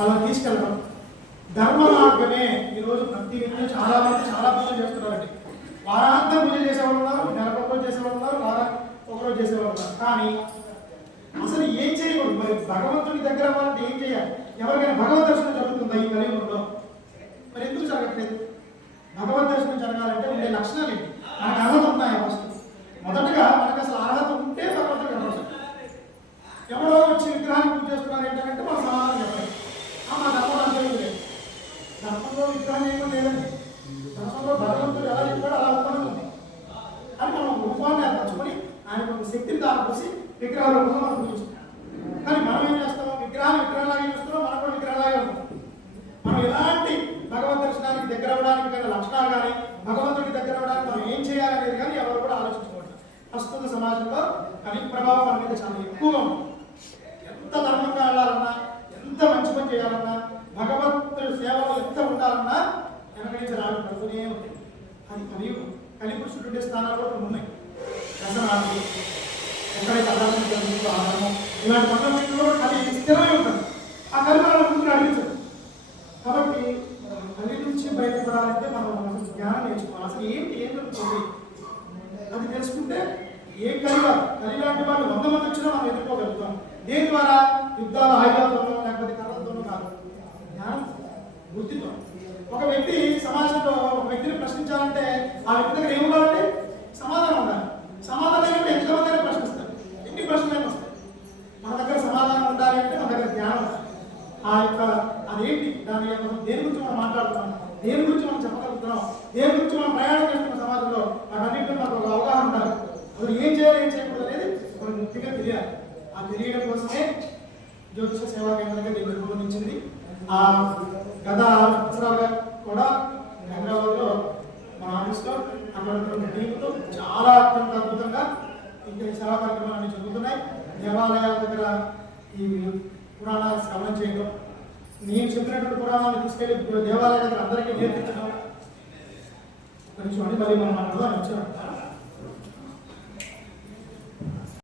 అలా తీసుకెళ్ళడం ధర్మ మార్గమే. ఈరోజు ప్రతి వ్యక్తి చాలా మంది చాలా పూజలు చేస్తున్నారండి. వారాంతం పూజ చేసేవాళ్ళు ఉన్నారు, నెలకు ఒకరోజు చేసేవాళ్ళు ఉన్నారు, వారానికి ఒకరోజు చేసేవాళ్ళు ఉన్నారు. కానీ అసలు ఏం చేయకూడదు? మరి భగవంతుడి దగ్గర వాళ్ళకి ఏం చేయాలి? ఎవరికైనా భగవద్ దర్శనం జరుగుతుందా ఈ కలియుగంలో? మరి ఎందుకు జరగట్లేదు? భగవద్ దర్శనం జరగాలంటే ఉండే లక్షణాలు ఏంటి? మనకు అర్హత ఉన్నాయా? ఫస్ట్ మొదటగా మనకు అసలు అర్హత ఉంటే భగవంతుడు కనబడతాడు. ఎవరో వచ్చి విగ్రహాన్ని పూజ చేస్తున్నారు ఏంటంటే మన సమాధానం చెప్పాలి. మా ధర్మం అనుభవం లేదు. ధర్మంలో విగ్రహం ఏమో లేదండి. ధర్మంలో భగవంతుడు ఎలా చెప్పాడో అలా ఉత్పన్నం ఉంది. అని మనం రూపాన్ని ఏర్పరచుకొని ఆయన ఒక శక్తిని దారిపోసి విగ్రహాల రూపంలో మనం పూజించుకుంటాం. కానీ మనం ఏం చేస్తాం? విగ్రహాలాగే చూస్తున్నాం, మనం కూడా విగ్రహాలాగే ఉంటాం. మనం ఎలాంటి భగవద్ దర్శనానికి దగ్గర అవ్వడానికి కానీ లక్షణాలు కానీ భగవంతుడికి దగ్గర అవ్వడానికి మనం ఏం చేయాలనేది కానీ ఎవరు కూడా ఆలోచించుకోవాలి. ప్రస్తుత సమాజంలో కలి ప్రభావం మన మీద చాలా ఎక్కువగా ఉంది. ఎంత ధర్మంగా వెళ్ళాలన్నా, ఎంత మంచి పని చేయాలన్నా, భగవంతుడి సేవలో ఎంత ఉండాలన్నా వెనక నుంచి రాళ్ళు పడుతూనే ఉంటాయి. అది కలిపురుషుడు ఉండే స్థానాలు కూడా కొన్ని ఉన్నాయి. దర్శనాలు ఎక్కడైతే అదార్థం జరుగుతుందో ఆధారం ఇలాంటి పనులు అది స్థిరమై ఉంటుంది. ఆ కలిపాలను ముందు అడిగించదు. కాబట్టి కలి నుంచి బయటపడాలంటే మనం అసలు జ్ఞానం నేర్చుకోవాలి. అసలు ఏం జరుగుతుంది అది తెలుసుకుంటే ఏం కలి లాంటి వాళ్ళు 100 మంది వచ్చినా మనం ఎదుర్కోగలుగుతాం. దేని ద్వారా? యుద్ధాలు ఆయుధాలతోనో లేకపోతే కర్రలతోనో కాదు, జ్ఞానం బుద్ధితో. ఒక వ్యక్తి సమాజంలో ఒక వ్యక్తిని ప్రశ్నించాలంటే ఆ వ్యక్తి దగ్గర ఏముండాలంటే సమాధానం ఉండాలి. సమాధానం ఏంటంటే ఎంతమంది ప్రశ్నిస్తారు, ఎన్ని ప్రశ్నలు వస్తాయి. మన దగ్గర సమాధానం ఉండాలి అంటే మన దగ్గర జ్ఞానం ఉండాలి. ఆ యొక్క అదేంటి, దాని యొక్క దేని గురించి మనం మాట్లాడుతున్నాం, దేని గురించి మనం చెప్పగలుగుతున్నాం, దేని గురించి మనం ప్రయాణం చేస్తున్న సమాజంలో వాటన్నింటినీ మనకు ఒక అవగాహన ఉండాలి. అసలు ఏం చేయాలి, ఏం చేయకూడదు అనేది మనకు ముఖ్యంగా తెలియాలి. ఆ తెలియడం కోసమే జ్యోతిష సేవా కేంద్రంగా దీన్ని రూపొందించింది. ఆ గత 6 సంవత్సరాలుగా కూడా హైదరాబాద్లో మా ఆఫీస్లో అక్కడ టీంతో చాలా అత్యంత అద్భుతంగా ఇంకా సేవా కార్యక్రమాలు జరుగుతున్నాయి. దేవాలయాల దగ్గర ఈ పురాణాలు శ్రవణం చేయడం, నేను చెప్పినటువంటి పురాణాలను తీసుకెళ్లి దేవాలయాల దగ్గర అందరికీ నేర్పించడం. కొంచెం మళ్ళీ మనం మాట్లాడదాం వచ్చాను.